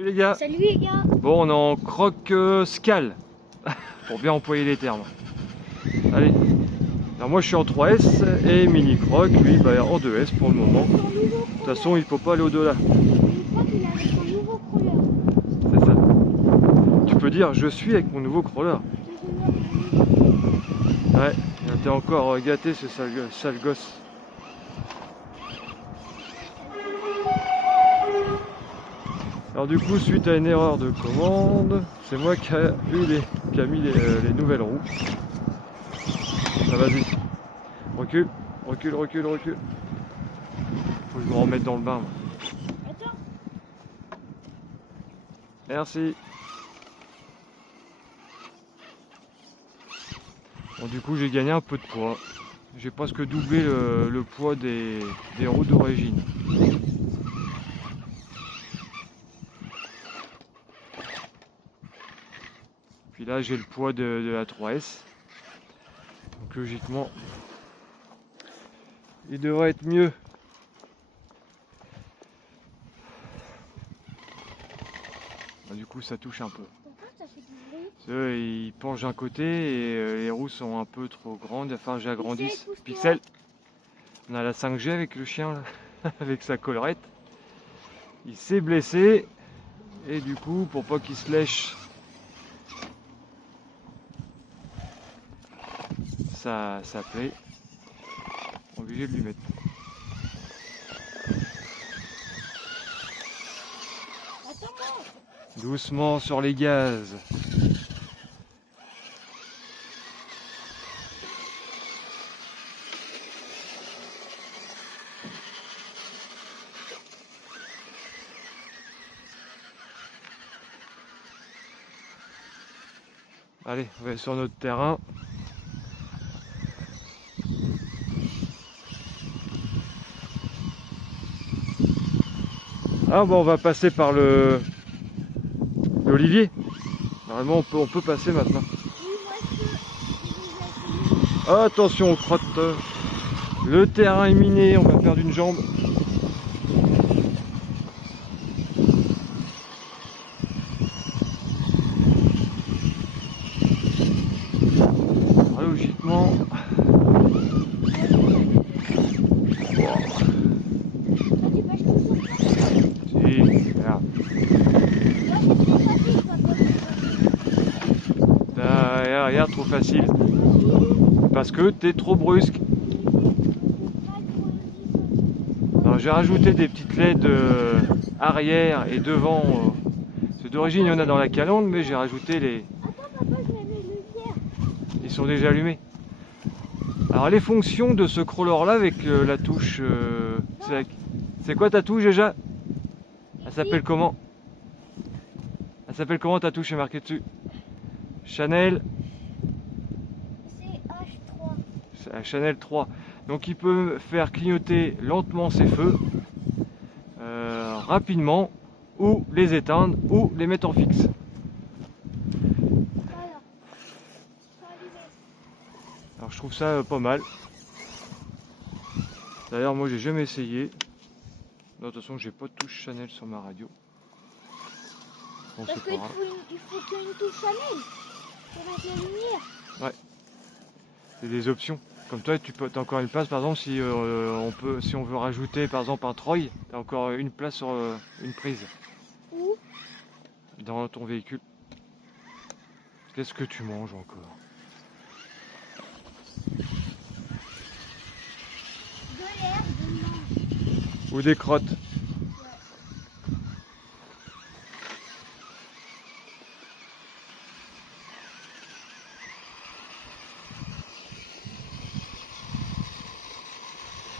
Salut les gars. Salut les gars. Bon, on est en croque scale pour bien employer les termes. Allez. Alors moi je suis en 3S et mini croque, lui bah, en 2S pour le moment. De toute façon il faut pas aller au-delà. C'est ça. Tu peux dire je suis avec mon nouveau crawler. Ouais, t'es encore gâté ce sale gosse. Alors du coup, suite à une erreur de commande, c'est moi qui a mis les nouvelles roues. Ah, vas-y, recule, recule, recule, recule. Faut que je me remette dans le bain. Attends. Merci. Bon, du coup, j'ai gagné un peu de poids. J'ai presque doublé le poids des roues d'origine. Puis là, j'ai le poids de la 3S. Donc logiquement, il devrait être mieux. Ah, du coup, ça touche un peu. Pourquoi ça fait du bruit? Parce que, il penche d'un côté et les roues sont un peu trop grandes. Il va falloir que j'agrandisse. pousse-toi. Pixel, on a la 5G avec le chien, là, avec sa collerette. Il s'est blessé. Et du coup, pour pas qu'il se lèche, ça plaît. Obligé de lui mettre. Attends-moi. Doucement sur les gaz. Allez, on va sur notre terrain. Ah bon, on va passer par l'olivier. Normalement, on peut passer maintenant. Oui, moi je peux. Attention aux crottes. Le terrain est miné, on va perdre une jambe. Logiquement. Vas-y, bah, je te sauve pas. Si, regarde. Là, c'est trop facile, toi. Regarde, trop facile. Parce que t'es trop brusque. Alors j'ai rajouté des petites LED arrière et devant. C'est d'origine, il y en a dans la calandre, mais j'ai rajouté les. Attends, papa, je mets mes lumières. Ils sont déjà allumés. Alors les fonctions de ce crawler là avec la touche. C'est quoi ta touche déjà? Elle s'appelle comment? Elle s'appelle comment ta touche? Est marqué dessus. Chanel. C'est H3. Chanel 3. Donc il peut faire clignoter lentement ses feux, rapidement, ou les éteindre, ou les mettre en fixe. Voilà. Faut allumer. Alors je trouve ça pas mal. D'ailleurs moi j'ai jamais essayé. Non, de toute façon j'ai pas de touche Chanel sur ma radio. Bon, Parce c'est pas qu'il grave. faut qu'il y ait une touche Chanel pour mettre la lumière. Ouais. C'est des options. Comme toi, tu peux, as encore une place, par exemple, si on veut rajouter, par exemple, un Troy, tu as encore une place sur une prise Où? dans ton véhicule. Qu'est-ce que tu manges encore? De l'air, de mange. Ou des crottes?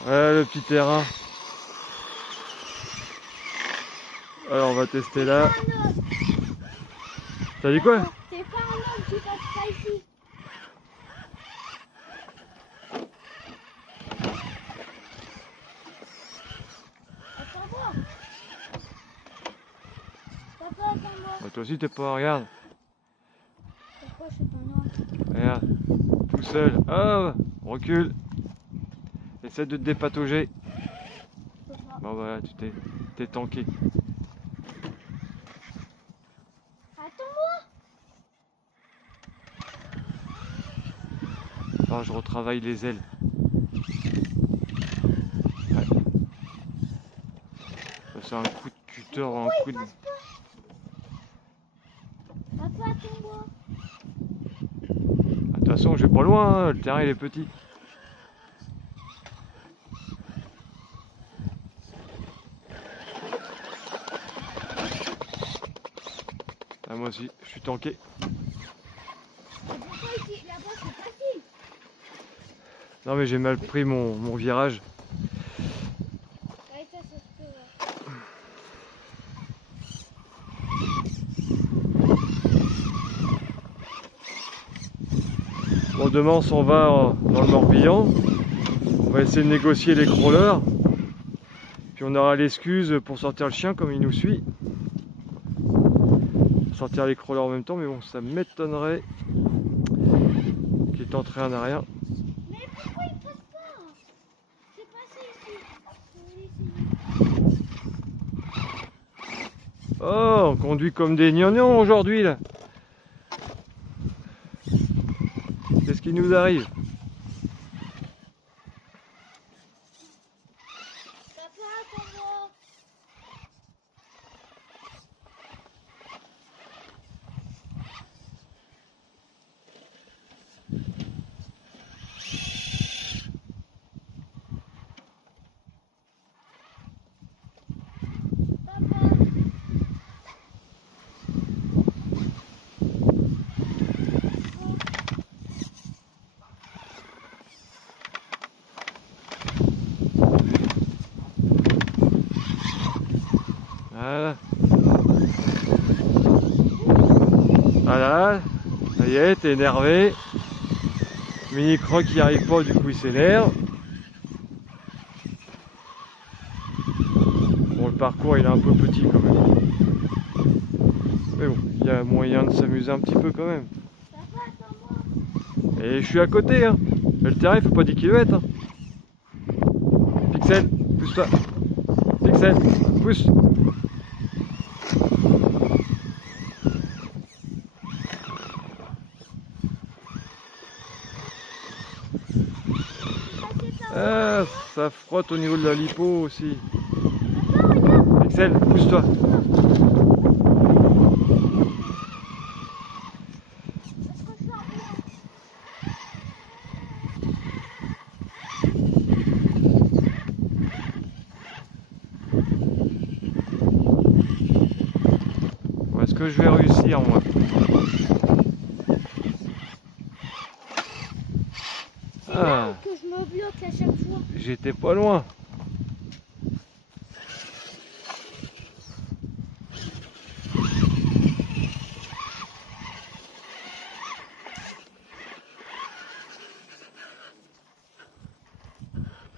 Ouais, le petit terrain. Alors, on va tester là. T'as dit quoi? C'est pas un homme qui passe pas ici. Attends-moi. Papa, attends-moi. Bah, toi aussi, t'es pas. Regarde. Pourquoi je suis pas noir? Regarde. Tout seul. Oh, recule. Essaie de te dépatauger. Je peux pas. Bon, voilà, tu t'es tanké. Enfin, je retravaille les ailes. Ouais. C'est un coup de cutter, un coup de... Papa, attends-moi. De toute façon, je vais pas loin, hein, le terrain il est petit. Ah, moi aussi, je suis tanké. Pourquoi ici, là-bas, c'est facile? Non mais j'ai mal pris mon virage. Ouais, ça se peut. Bon, demain on s'en va dans le Morbihan. On va essayer de négocier les crawlers. Puis on aura l'excuse pour sortir le chien comme il nous suit. Sortir les crawlers en même temps, mais bon, ça m'étonnerait qu'il est entré en arrière. Mais pourquoi il passe pas? C'est passé ici. Oh, on conduit comme des gnognons aujourd'hui là. Qu'est-ce qui nous arrive? Papa, attends-moi. Papa. Voilà. Voilà. Ça y est, t'es énervé. Mini Croc qui arrive pas, du coup il s'énerve. Bon, le parcours il est un peu petit quand même. Mais bon, il y a moyen de s'amuser un petit peu quand même. Papa, attends-moi. Et je suis à côté, hein. Mais le terrain il fait pas 10 km. Hein. Pixel, pousse-toi. Pixel, pousse. Ah, ça frotte au niveau de la lipo aussi. Papa, regarde. Pixel, pousse-toi. Parce que je suis en haut. Bon, est-ce que je vais réussir moi? C'est Ah, là que je me bloque à chaque fois. j'étais pas loin.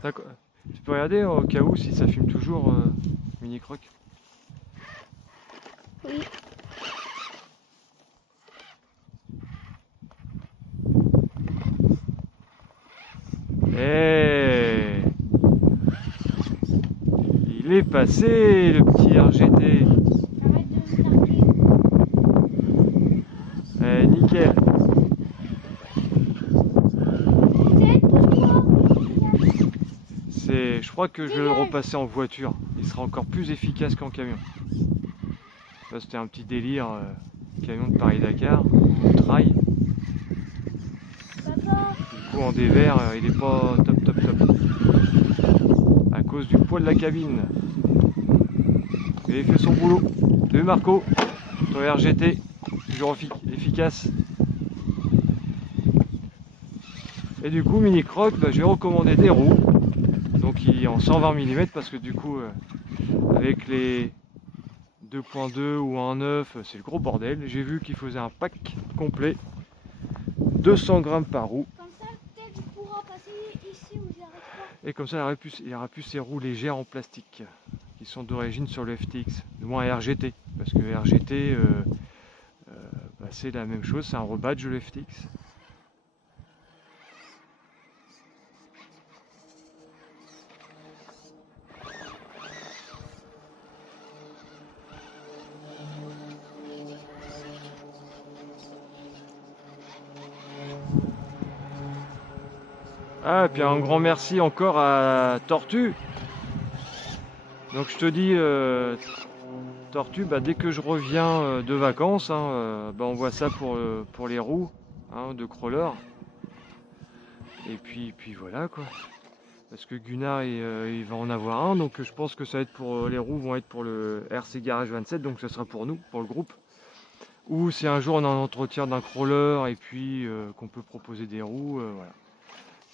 D'accord. Tu peux regarder au cas où si ça filme toujours Mini Croc. Oui. Eh, il est passé le petit RGT. Arrête de me tarder. Eh, nickel. C'est pour toi. Je crois que je vais le repasser en voiture. Il sera encore plus efficace qu'en camion. Là, c'était un petit délire camion de Paris-Dakar ou trail. Papa. Du coup, en dévers, il est pas top top top. À cause du poids de la cabine. Mais il fait son boulot. T'as vu Marco? Ton RGT, toujours efficace. Et du coup, Mini Croc, bah, j'ai recommandé des roues. Donc en 120 mm parce que du coup, avec les 2.2 ou 1.9, c'est le gros bordel. J'ai vu qu'il faisait un pack complet. 200 grammes par roue. Comme ça, peut-être tu pourras passer ici où j'arrive pas. Et comme ça, il aura plus ces roues légères en plastique qui sont d'origine sur le FTX, du moins RGT, parce que RGT, bah, c'est la même chose, c'est un rebadge de le FTX. Ah, et puis un grand merci encore à Tortue. Donc je te dis, Tortue, bah, dès que je reviens de vacances, hein, bah, on voit ça pour les roues hein, de crawler. Et puis voilà quoi. Parce que Gunnar il va en avoir un, donc je pense que ça va être pour les roues vont être pour le RC Garage 27, donc ce sera pour nous, pour le groupe. Ou si un jour on a un entretien d'un crawler et puis qu'on peut proposer des roues, voilà.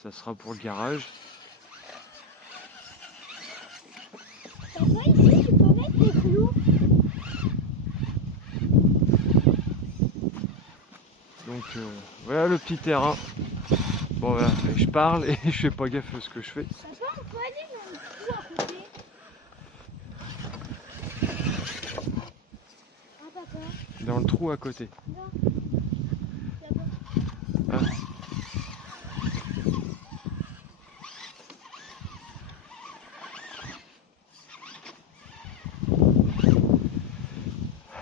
Ça sera pour le garage. Ça va ici, tu peux mettre des clous. Donc voilà le petit terrain. Bon voilà, je parle et je fais pas gaffe à ce que je fais. Ça va, on peut aller dans le trou à côté. Ah, papa. Dans le trou à côté. Non. Là-bas. Ah.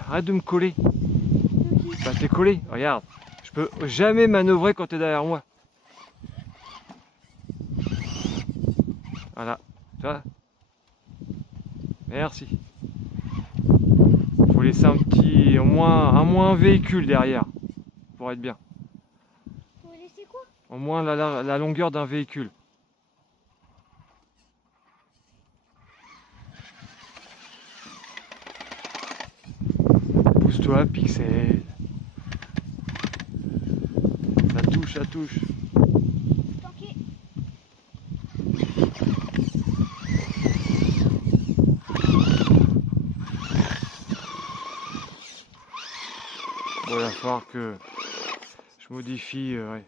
Arrête de me coller. Bah t'es collé, regarde. Je peux jamais manœuvrer quand t'es derrière moi. Voilà, tu vois. Merci. Faut laisser au moins un véhicule derrière pour être bien. Faut laisser quoi? Au moins la longueur d'un véhicule. Pousse-toi, Pixel. Ça touche, ça touche. Tanké. Bon, il va falloir que je modifie ouais.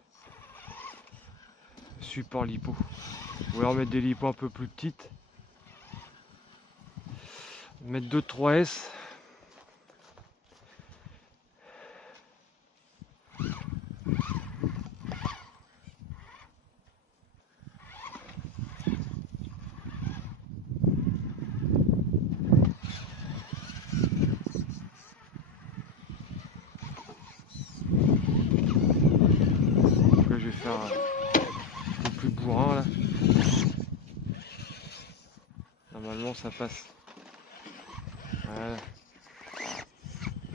Support lipo. Ou alors mettre des lipos un peu plus petites. Mettre 2 3S. Je vais faire un peu plus bourrin là. Normalement ça passe. Voilà.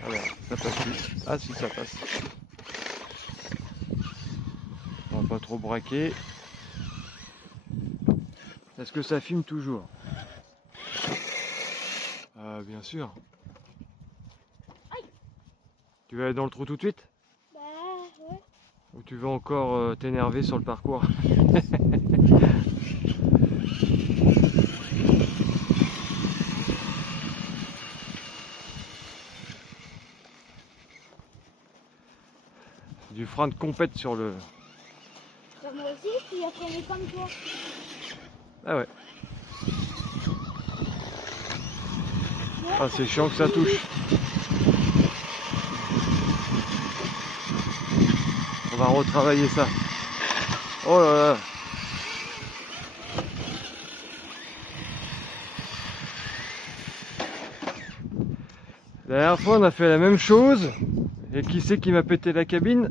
Ah ouais, ça passe plus. Ah si ça passe. On va pas trop braquer. Est-ce que ça filme toujours? Bien sûr. Tu vas aller dans le trou tout de suite? Bah, ouais. Ou tu veux encore t'énerver sur le parcours? Du frein de compète sur le... Bah, moi aussi, je suis apprenée comme toi. Ah ouais. Ah c'est chiant que ça touche. On va retravailler ça. Oh là là. La dernière fois on a fait la même chose. Et qui c'est qui m'a pété la cabine?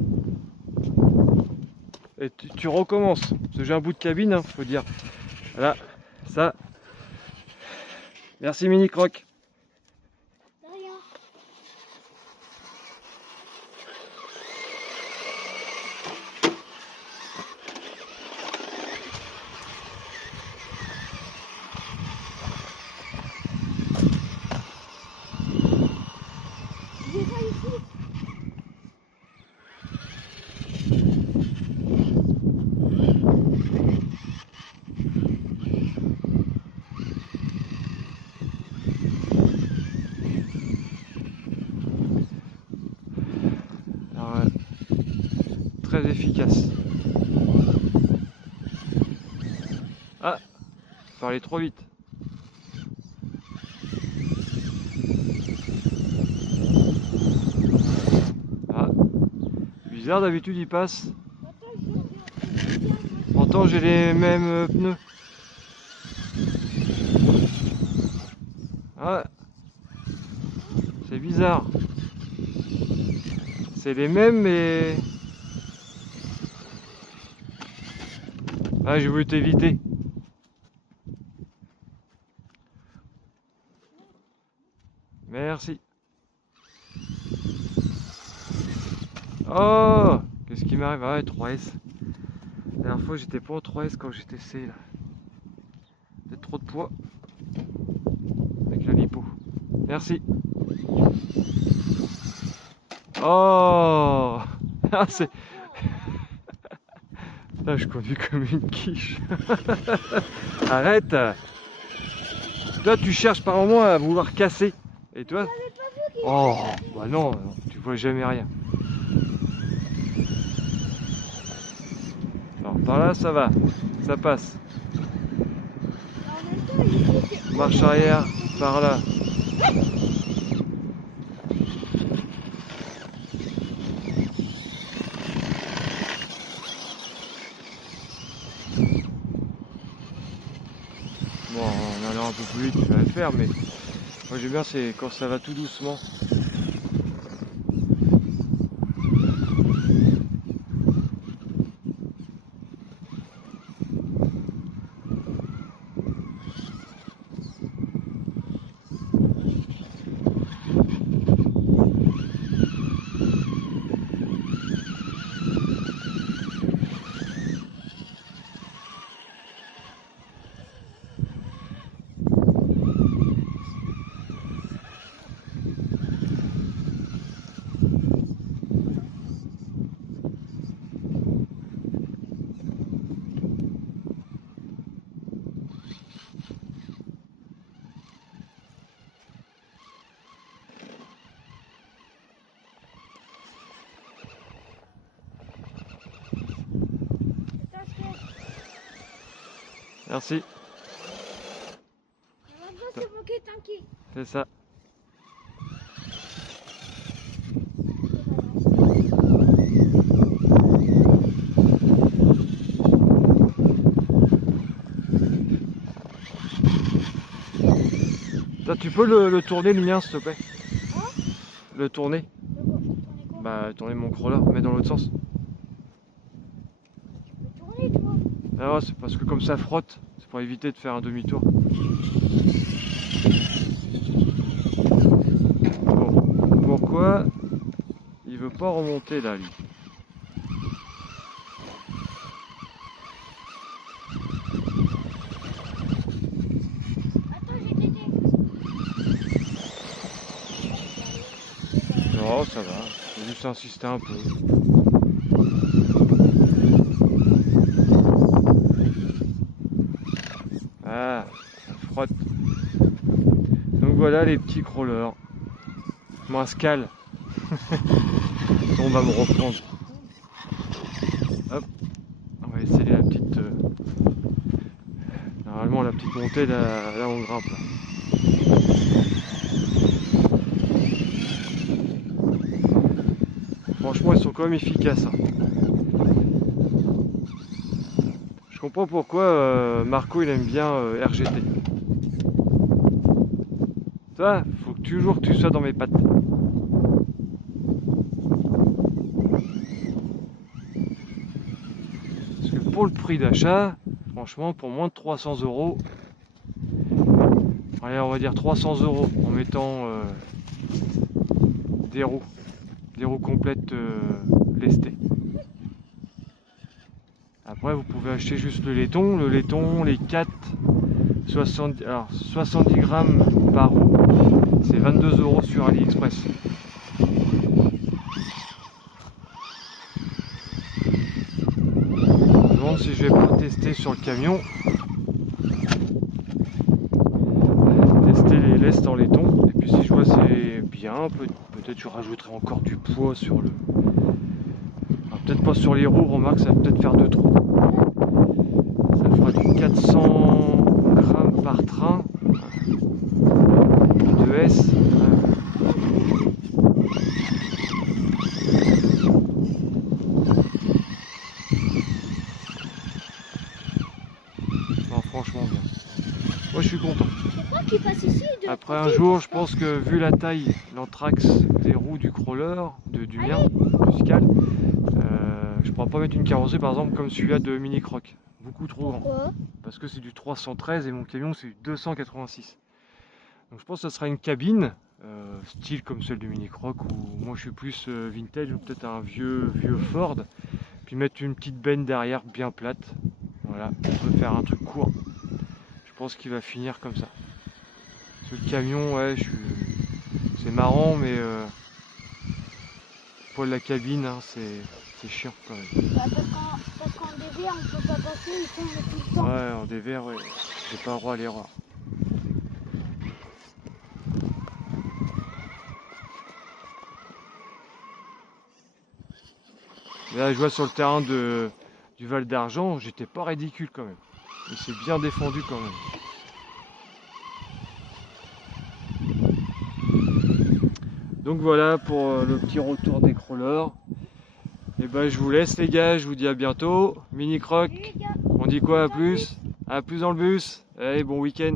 Et tu recommences. Parce que j'ai un bout de cabine, hein, faut dire. Voilà, ça. Merci Mini Croc. De rien. J'ai pas ici. Alors, très efficace. Ah, faut aller trop vite. Ah, bizarre, d'habitude il passe. Pourtant j'ai les mêmes pneus. Ah, c'est bizarre. C'est les mêmes mais... Ah, j'ai voulu t'éviter. Merci. Oh, qu'est-ce qui m'arrive? Ah ouais, 3S. La dernière fois, j'étais pas en 3S quand j'étais C là. Peut-être trop de poids. Avec la lipo. Merci. Oh, ah, c'est... Là, je conduis comme une quiche. Arrête. Toi, tu cherches par moment à vouloir casser. Et toi? Oh, bah non, non, tu vois jamais rien. Alors, par là, ça va. Ça passe. Marche arrière, par là. Bon, en allant un peu plus vite, tu vas le faire, mais moi j'aime bien, c'est quand ça va tout doucement. Merci, c'est ça. Toi, tu peux le tourner le mien, s'il te plaît? Le tourner? Bah, tourner mon crawler, mais dans l'autre sens. Ah ouais, c'est parce que comme ça frotte, c'est pour éviter de faire un demi-tour. Bon, pourquoi il veut pas remonter là, lui? Non, ça va, j'ai juste insisté un peu. Ah, ça frotte. Donc voilà les petits crawlers. Moins scale. On va me reprendre. Hop, on va essayer la petite. Normalement la petite montée là on grimpe. Là. Franchement ils sont quand même efficaces. Hein. Je comprends pourquoi Marco il aime bien RGT. Ça, faut toujours que tu sois dans mes pattes. Parce que pour le prix d'achat, franchement, pour moins de 300 €, allez, on va dire 300 € en mettant des roues complètes lestées. Après, vous pouvez acheter juste le laiton, les 4, 70 grammes par roue, c'est 22 € sur AliExpress. Je me demande si je vais pas tester sur le camion. Tester les lestes en laiton. Et puis si je vois c'est bien, peut-être je rajouterai encore du poids sur le... Peut-être pas sur les roues, remarque, ça va peut-être faire 2 trous. Ça fera du 400 grammes par train. 2S. Non, franchement bien. Moi je suis content. Après un jour, je pense que vu la taille, l'anthrax des roues du crawler, du mien, du Scal, je pourrais pas mettre une carrosserie par exemple comme celui-là de Mini Croc. beaucoup trop grand. Pourquoi? Parce que c'est du 313 et mon camion c'est du 286. Donc je pense que ça sera une cabine, style comme celle du Mini Croc, ou moi je suis plus vintage, ou peut-être un vieux Ford. Puis mettre une petite benne derrière bien plate. Voilà, on peut faire un truc court. Je pense qu'il va finir comme ça. Parce que le camion, ouais, c'est marrant, mais pour la cabine, hein, c'est chiant quand même. Bah, parce qu'en DV, on peut pas passer, ils sont tout le temps. Ouais, en dévers, ouais, j'ai pas le droit à l'erreur. Là, je vois sur le terrain du Val d'Argent, j'étais pas ridicule quand même. Il s'est bien défendu quand même. Donc voilà pour le petit retour des crawlers. Et ben je vous laisse les gars, je vous dis à bientôt. Mini Croc, Salut les gars. on dit quoi à plus? À plus dans le bus. Allez, bon week-end.